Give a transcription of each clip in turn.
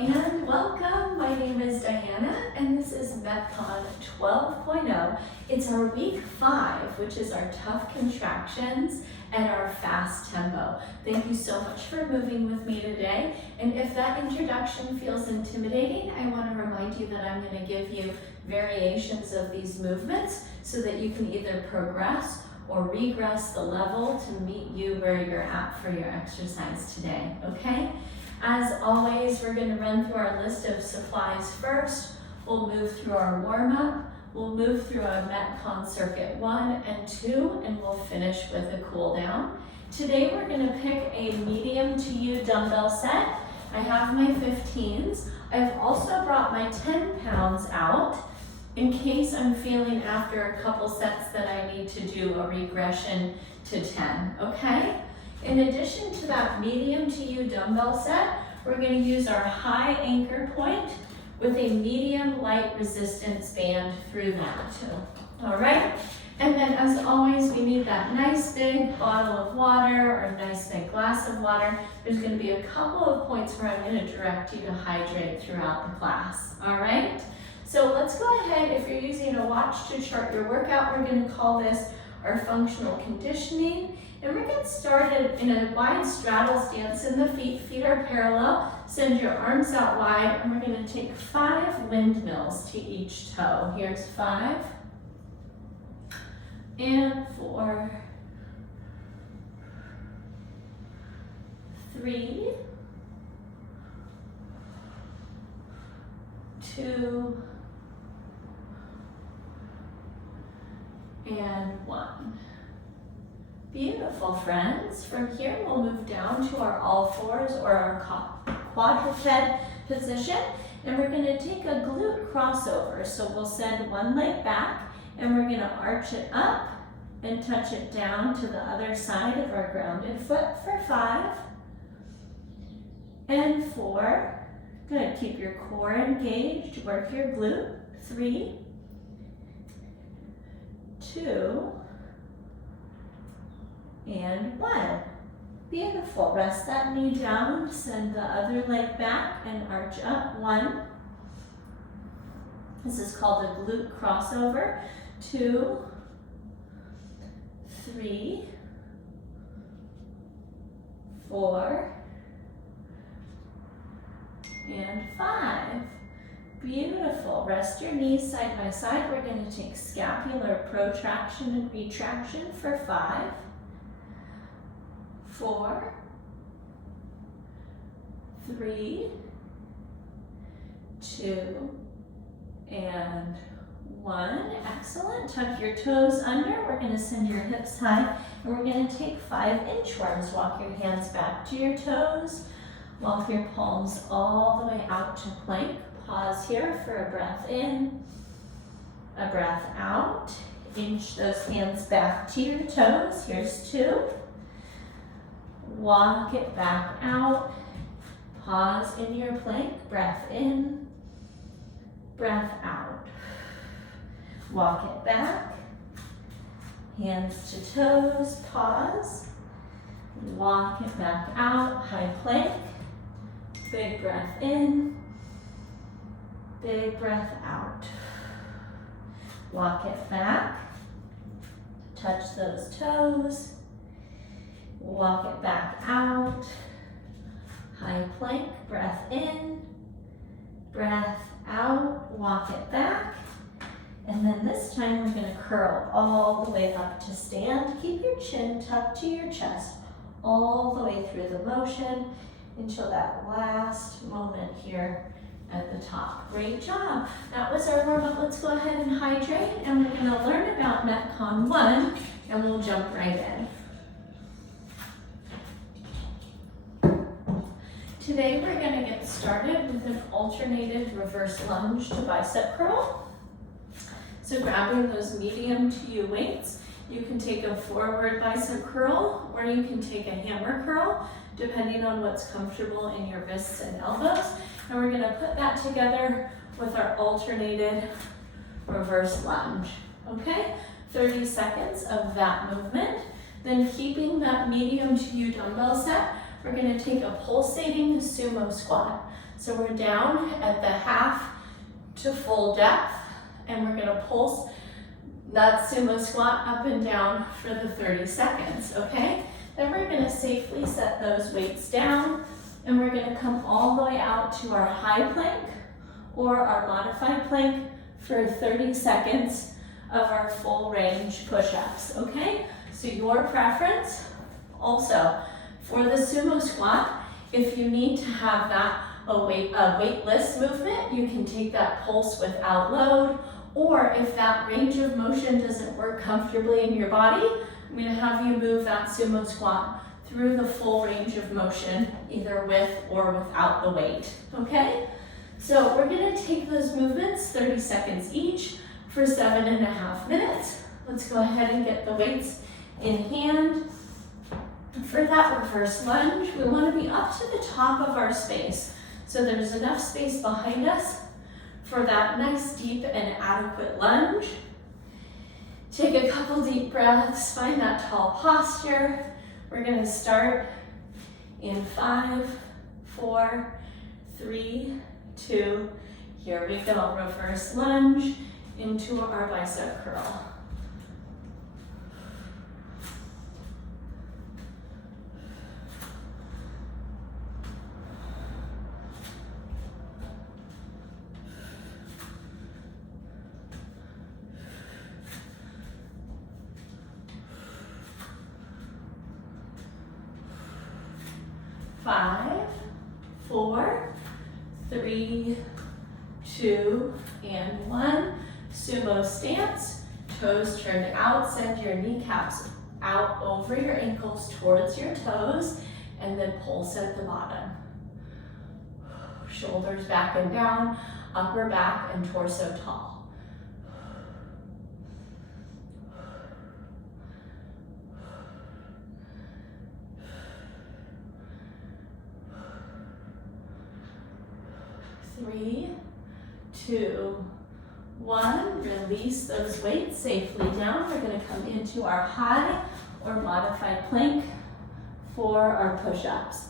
and welcome. My name is Diana and this is MetCon 12.0. It's our week 5, which is our tough contractions and our fast tempo. Thank you so much for moving with me today. And if that introduction feels intimidating, I want to remind you that I'm going to give you variations of these movements so that you can either progress or regress the level to meet you where you're at for your exercise today, okay? As always, we're gonna run through our list of supplies first. We'll move through our warm-up. We'll move through our MetCon circuit 1 and 2, and we'll finish with a cool down. Today, we're gonna pick a medium to you dumbbell set. I have my 15s. I've also brought my 10 pounds out in case I'm feeling after a couple sets that I need to do a regression to 10, okay? In addition to that medium to you dumbbell set, we're going to use our high anchor point with a medium light resistance band through that too. All right? And then as always, we need that nice big bottle of water or nice big glass of water. There's going to be a couple of points where I'm going to direct you to hydrate throughout the class. All right? So let's go ahead, if you're using a watch to chart your workout, we're going to call this our functional conditioning. And we're getting started in a wide straddle stance in the feet. Feet are parallel. Send your arms out wide, and we're going to take 5 windmills to each toe. Here's 5 and 4, 3, 2, and 1. Beautiful, friends. From here, we'll move down to our all fours or our quadruped position, and we're going to take a glute crossover. So we'll send one leg back, and we're going to arch it up and touch it down to the other side of our grounded foot for 5 and 4. Good. Keep your core engaged. Work your glute. 3, 2, and 1. Beautiful. Rest that knee down, send the other leg back and arch up. 1. This is called a glute crossover. 2, 3, 4, and 5. Beautiful. Rest your knees side by side. We're going to take scapular protraction and retraction for 5, 4, 3, 2, and 1. Excellent. Tuck your toes under. We're going to send your hips high, and we're going to take 5 inchworms. Walk your hands back to your toes. Walk your palms all the way out to plank. Pause here for a breath in, a breath out. Inch those hands back to your toes. Here's 2. Walk it back out. Pause in your plank. Breath in, breath out. Walk it back. Hands to toes. Pause. Walk it back out. High plank. Big breath in. Big breath out. Walk it back. Touch those toes. Walk it back out. High plank. Breath in. Breath out. Walk it back. And then this time we're going to curl all the way up to stand. Keep your chin tucked to your chest all the way through the motion until that last moment here at the top. Great job. That was our warm-up. Let's go ahead and hydrate, and we're going to learn about MetCon 1, and we'll jump right in. Today we're going to get started with an alternated reverse lunge to bicep curl. So grabbing those medium to you weights, you can take a forward bicep curl, or you can take a hammer curl, depending on what's comfortable in your wrists and elbows. And we're going to put that together with our alternated reverse lunge. Okay? 30 seconds of that movement. Then keeping that medium to you dumbbell set, we're going to take a pulsating sumo squat. So we're down at the half to full depth, and we're gonna pulse that sumo squat up and down for the 30 seconds, okay? Then we're gonna safely set those weights down, and we're gonna come all the way out to our high plank or our modified plank for 30 seconds of our full range push-ups, okay? So your preference. Also, for the sumo squat, if you need to have that a weightless movement, you can take that pulse without load, or if that range of motion doesn't work comfortably in your body, I'm gonna have you move that sumo squat through the full range of motion, either with or without the weight, okay? So we're gonna take those movements, 30 seconds each, for 7.5 minutes. Let's go ahead and get the weights in hand. For that reverse lunge, we want to be up to the top of our space. So there's enough space behind us for that nice, deep, and adequate lunge. Take a couple deep breaths, find that tall posture. We're gonna start in 5, 4, 3, 2, here we go. Reverse lunge into our bicep curl. Five, 4, 3, 2, and 1. Sumo stance, toes turned out, send your kneecaps out over your ankles towards your toes, and then pulse at the bottom. Shoulders back and down, upper back and torso tall. Three, 2, 1, release those weights safely down. We're going to come into our high or modified plank for our push-ups.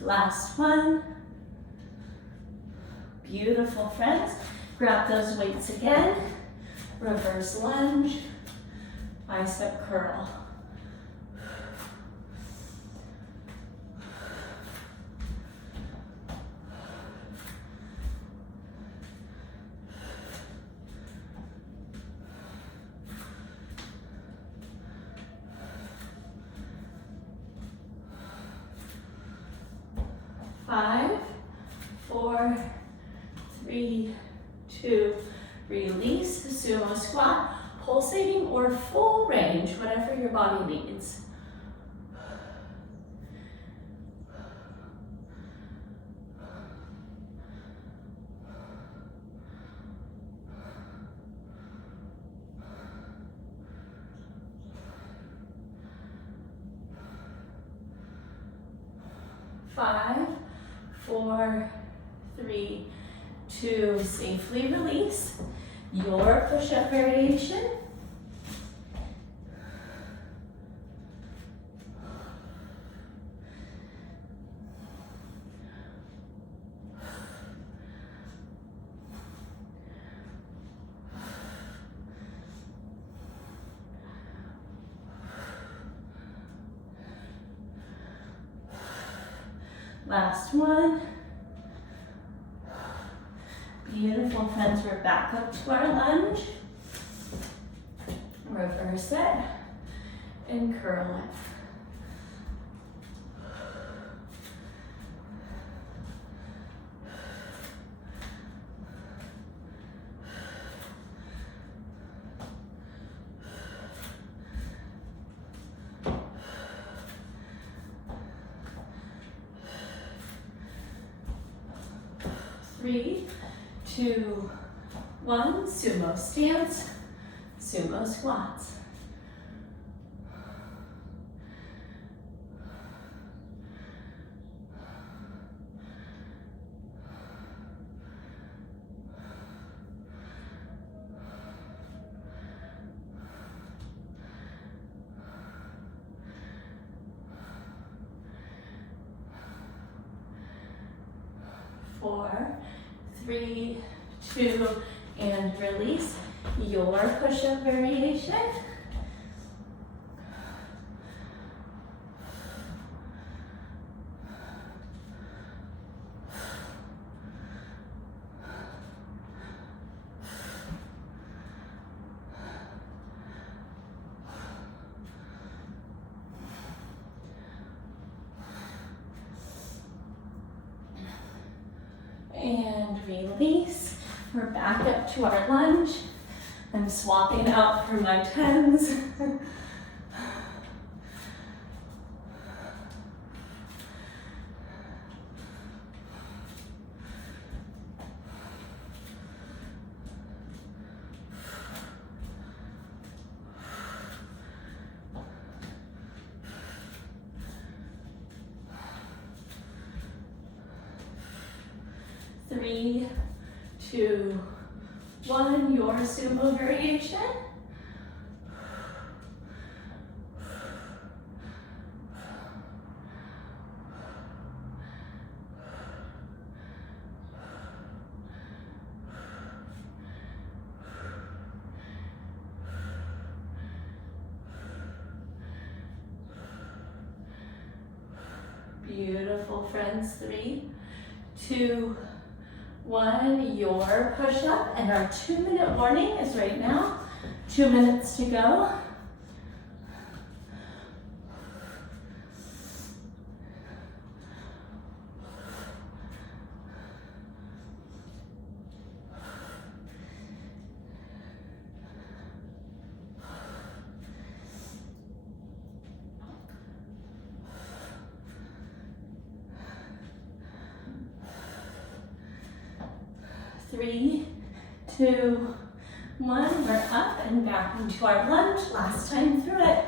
Last one. Beautiful, friends. Grab those weights again. Reverse lunge, bicep curl. Five, 4, 3, 2, release the sumo squat, pulsating or full range, whatever your body needs. Five, 4, 3, 2, safely release your push-up variation. Last one. Beautiful, friends. We're back up to our lunge. Reverse it and curl it. Three, 2, 1, sumo stance, sumo squats. 4, 3, 2, and release. Your push-up variation. And release. We're back up to our lunge. I'm swapping out for my 10s. Three, 2, 1, your sumo variation. Beautiful, friends. 3, 2, 1, your push-up, and our 2-minute warning is right now. 2 minutes to go. Three, 2, 1, we're up and back into our lunge. Last time through it.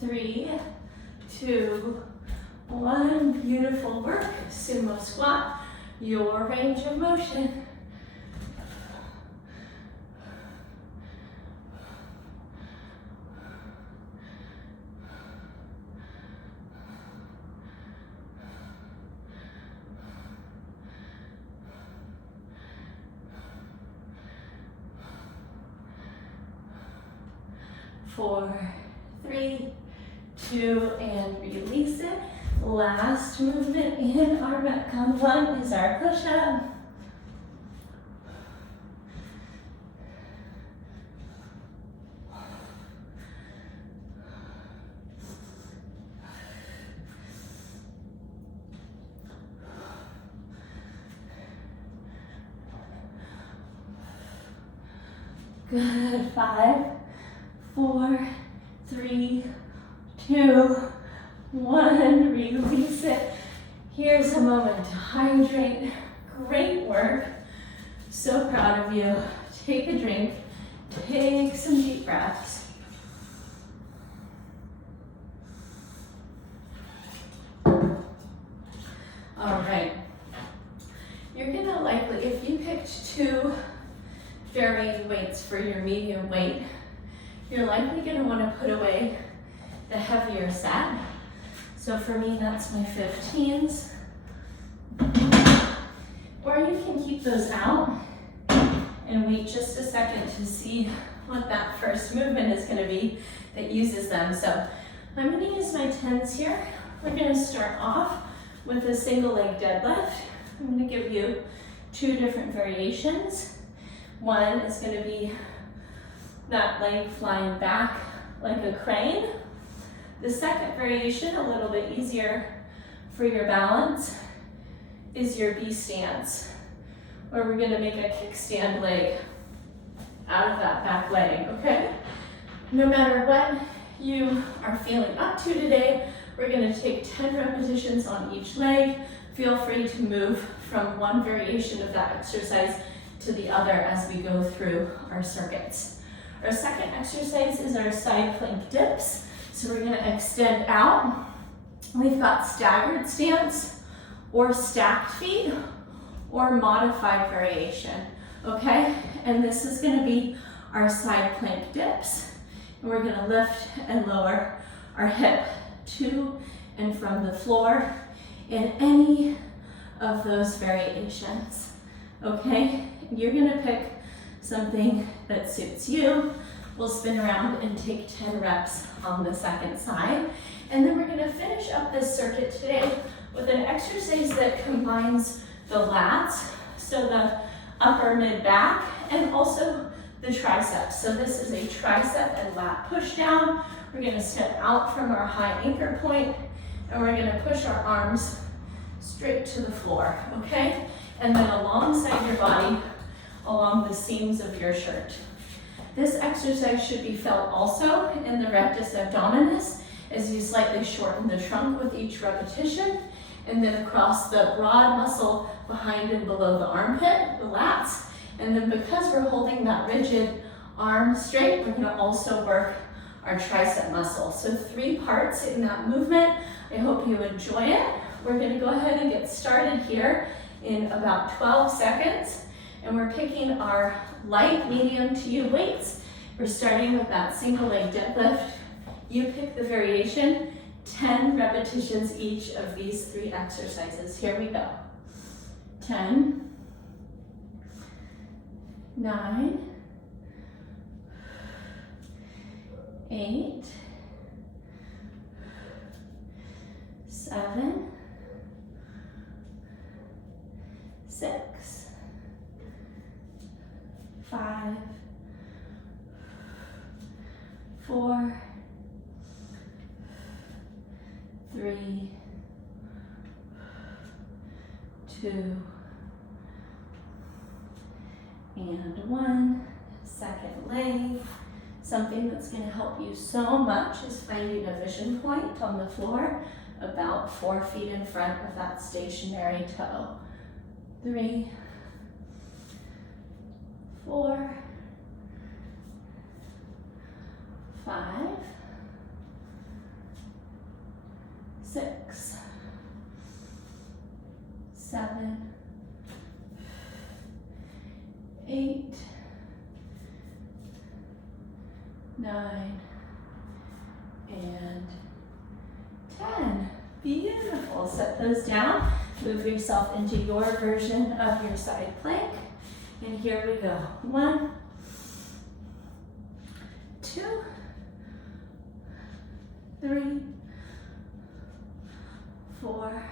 Three, 2, 1, beautiful work. Sumo squat, your range of motion. Four, 3, 2, and release it. Last movement in our MetCon 1 is our push-up. Good. 5, 4, 3, 2, 1, release it. Here's a moment to hydrate. Great work. So proud of you. Take a drink. Take some deep breaths. All right. You're gonna likely, if you picked 2 varying weights for your medium weight, you're likely gonna wanna put away the heavier set. So for me, that's my 15s. Or you can keep those out and wait just a second to see what that first movement is gonna be that uses them. So I'm gonna use my 10s here. We're gonna start off with a single leg deadlift. I'm gonna give you 2 different variations. One is gonna be that leg flying back like a crane. The second variation, a little bit easier for your balance, is your B stance, where we're gonna make a kickstand leg out of that back leg, okay? No matter what you are feeling up to today, we're gonna take 10 repetitions on each leg. Feel free to move from one variation of that exercise to the other as we go through our circuits. Our second exercise is our side plank dips. So we're gonna extend out. We've got staggered stance or stacked feet or modified variation, okay? And this is gonna be our side plank dips. And we're gonna lift and lower our hip to and from the floor in any of those variations, okay? You're gonna pick something that suits you. We'll spin around and take 10 reps on the second side. And then we're gonna finish up this circuit today with an exercise that combines the lats, so the upper mid back, and also the triceps. So this is a tricep and lat push down. We're gonna step out from our high anchor point, and we're gonna push our arms straight to the floor, okay? And then alongside your body, along the seams of your shirt. This exercise should be felt also in the rectus abdominis as you slightly shorten the trunk with each repetition, and then across the broad muscle behind and below the armpit, the lats. And then because we're holding that rigid arm straight, we're gonna also work our tricep muscle. So 3 parts in that movement. I hope you enjoy it. We're gonna go ahead and get started here in about 12 seconds. And we're picking our light, medium to you weights. We're starting with that single leg deadlift. You pick the variation, 10 repetitions each of these 3 exercises. Here we go. 10, 9, 8, 7, 6, 5, 4, 3, 2, and 1. Second leg. Something that's going to help you so much is finding a vision point on the floor about 4 feet in front of that stationary toe. 3, 4, 5, 6, 7, 8, 9, and 10. Beautiful. Set those down. Move yourself into your version of your side plank. And here we go. 1, 2, 3, 4,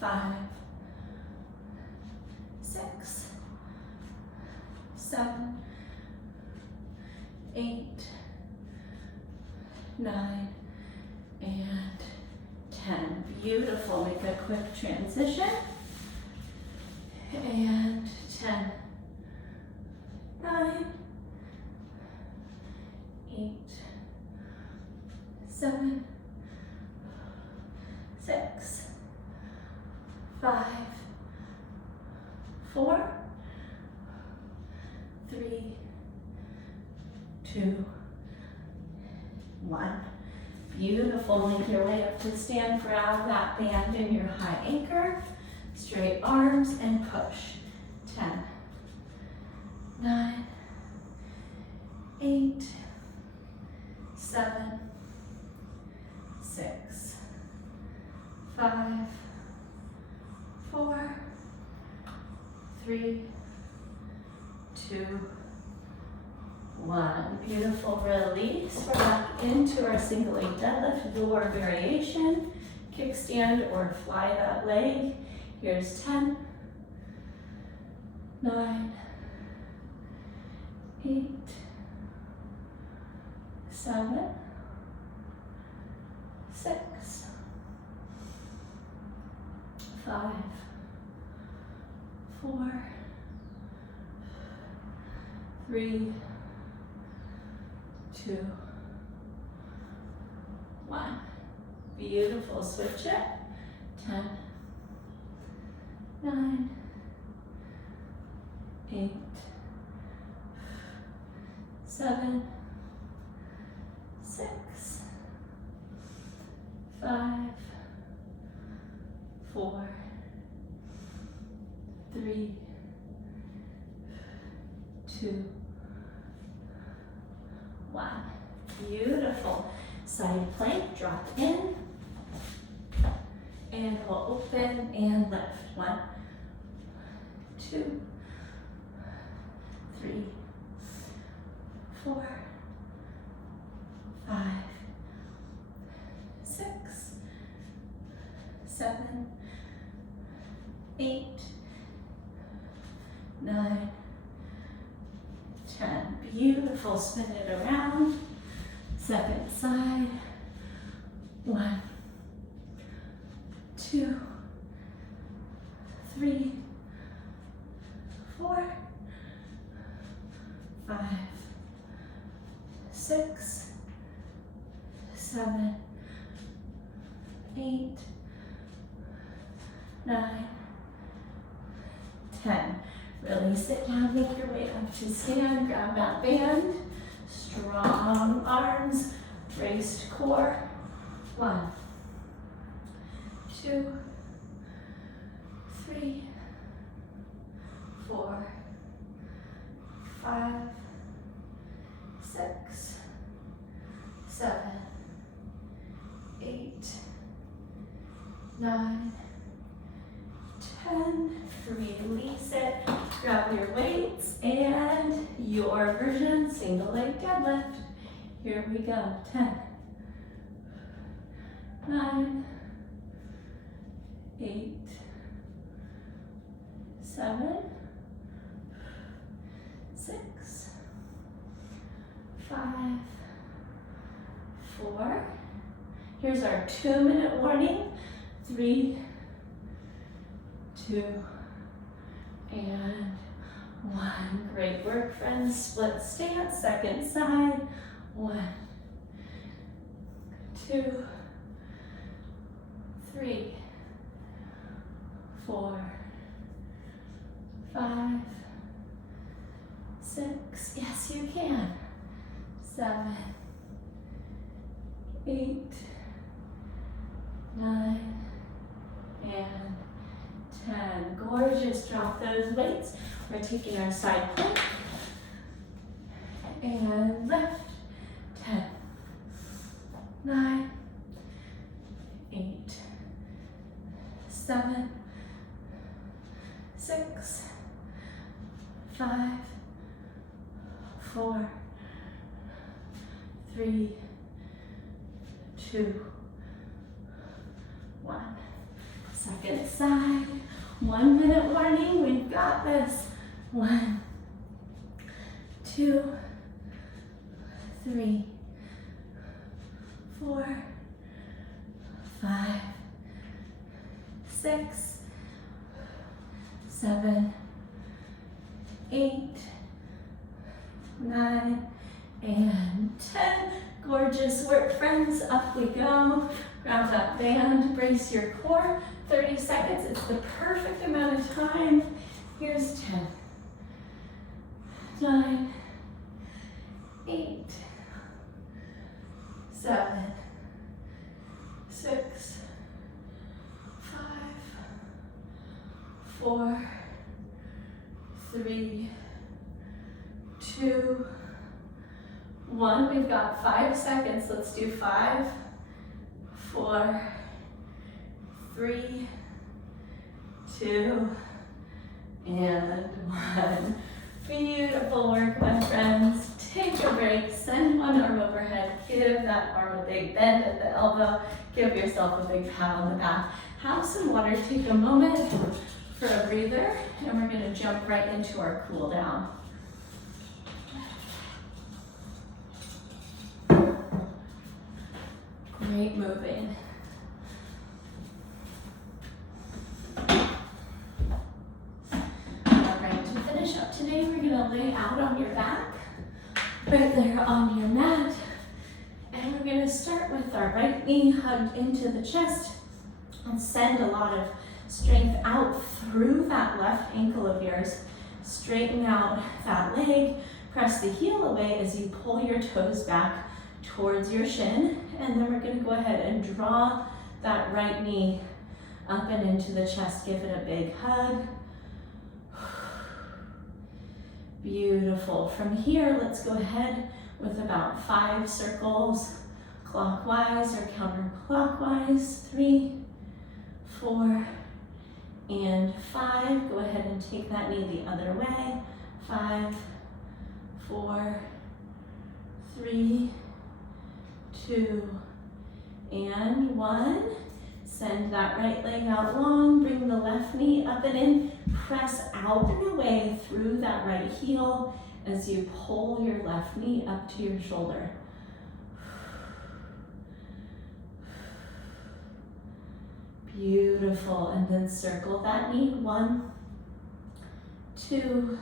5, 6, 7, 8, 9, and 10. Beautiful. Make a quick transition. And 10, 9, 8, 7, 6, 5, 4, 3, 2, 1. Beautiful. Make your way up to stand. Grab that band in your high anchor. Straight arms and push. 10, 9, 8, 7, 6, 5, 4, 3, 2, 1. Beautiful. Release. We're back into our single leg deadlift, your variation. Kickstand or fly that leg. Here's 10, 9, 8, 7, 6, 5, 4, 3, 2, 1. Beautiful. Switch it. 10, 9, 8, 7, 6, 5, 4, 3, 2, 1. Beautiful. Side plank, drop in. And we'll open and lift. 1, 2, 3, 4, 5, 6, 7, 8, 9, 10. Beautiful. Spin it around. Second side. 1, 2, 3, 4, 5, 6, 7, 8, 9, 10. Release it down, make your way up to stand, grab that band, strong arms, braced core. 1, 2, 3, 4, 5, 6, 7, 8, 9, 10. Release it. Grab your weights and your version single leg deadlift. Here we go. 10, 9, 8, 7, 6, 5, 4. Here's our 2-minute warning. 3, 2, and 1. Great work, friends. Split stance, second side. 1, 2, 3, 4, 5, 6. Yes, you can. 7, 8, 9, and 10. Gorgeous. Drop those weights. We're taking our side plank and lift. 10, 9, 8, 7, 6, 5, 4, 3, 2, 1. Second side. 1-minute warning. We've got this. 1, 2, 3, 4, 5, 6, 7, 8, 9, and 10. Gorgeous work, friends. Up we go. Grab that band, brace your core. 30 seconds, it's the perfect amount of time. Here's 10, 9, 8, 7, 6, 5, 4, 3, 2, 1. We've got 5 seconds. Let's do 5, 4, 3, 2, and 1. Beautiful work, my friends. Take a break, send one arm overhead, give that arm a big bend at the elbow, give yourself a big pat on the back. Have some water, take a moment for a breather, and we're gonna jump right into our cool down. Great moving. Today we're going to lay out on your back, right there on your mat, and we're going to start with our right knee hugged into the chest and send a lot of strength out through that left ankle of yours. Straighten out that leg, Press the heel away as you pull your toes back towards your shin, and then we're going to go ahead and draw that right knee up and into the chest. Give it a big hug. Beautiful. From here, let's go ahead with about 5 circles, clockwise or counterclockwise. 3, 4, and 5. Go ahead and take that knee the other way. 5, 4, 3, 2, and 1. Send that right leg out long, bring the left knee up and in, press out and away through that right heel as you pull your left knee up to your shoulder. Beautiful, and then circle that knee. 1, 2,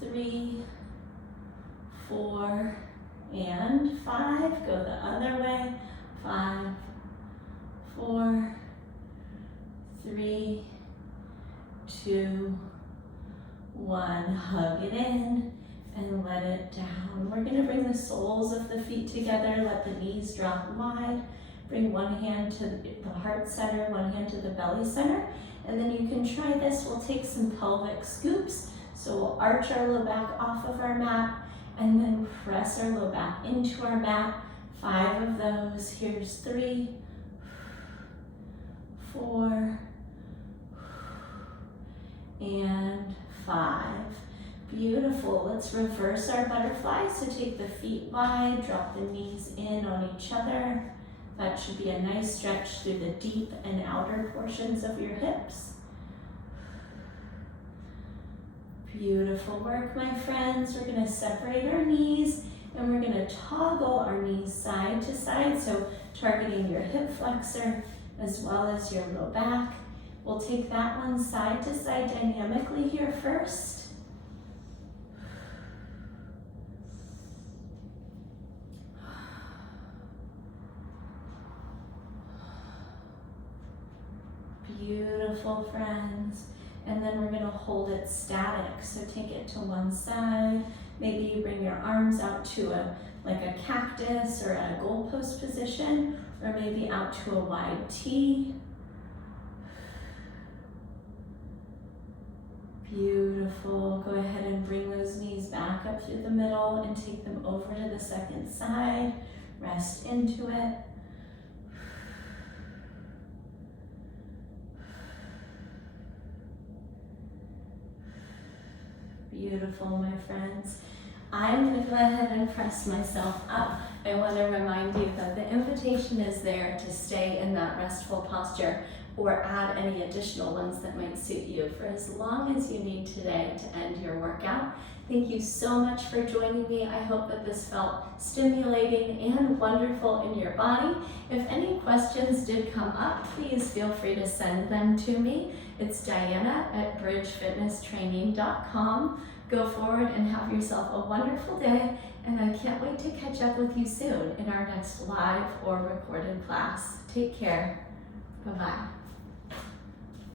3, 4, and 5. Go the other way. 5, 4, 3, 2, 1. Hug it in and let it down. We're going to bring the soles of the feet together. Let the knees drop wide. Bring one hand to the heart center, one hand to the belly center. And then you can try this. We'll take some pelvic scoops. So we'll arch our low back off of our mat and then press our low back into our mat. 5 of those. Here's 3, 4, and 5. Beautiful. Let's reverse our butterfly. So take the feet wide, drop the knees in on each other. That should be a nice stretch through the deep and outer portions of your hips. Beautiful work, my friends. We're going to separate our knees and we're going to toggle our knees side to side. So targeting your hip flexor as well as your low back. We'll take that one side to side dynamically here first. Beautiful, friends. And then we're going to hold it static. So take it to one side. Maybe you bring your arms out to like a cactus or a goalpost position, or maybe out to a wide T. Beautiful. Go ahead and bring those knees back up through the middle and take them over to the second side. Rest into it. Beautiful, my friends. I'm going to go ahead and press myself up. I want to remind you that the invitation is there to stay in that restful posture or add any additional ones that might suit you for as long as you need today to end your workout. Thank you so much for joining me. I hope that this felt stimulating and wonderful in your body. If any questions did come up, please feel free to send them to me. It's Diana@bridgefitnesstraining.com. Go forward and have yourself a wonderful day, and I can't wait to catch up with you soon in our next live or recorded class. Take care. Bye-bye.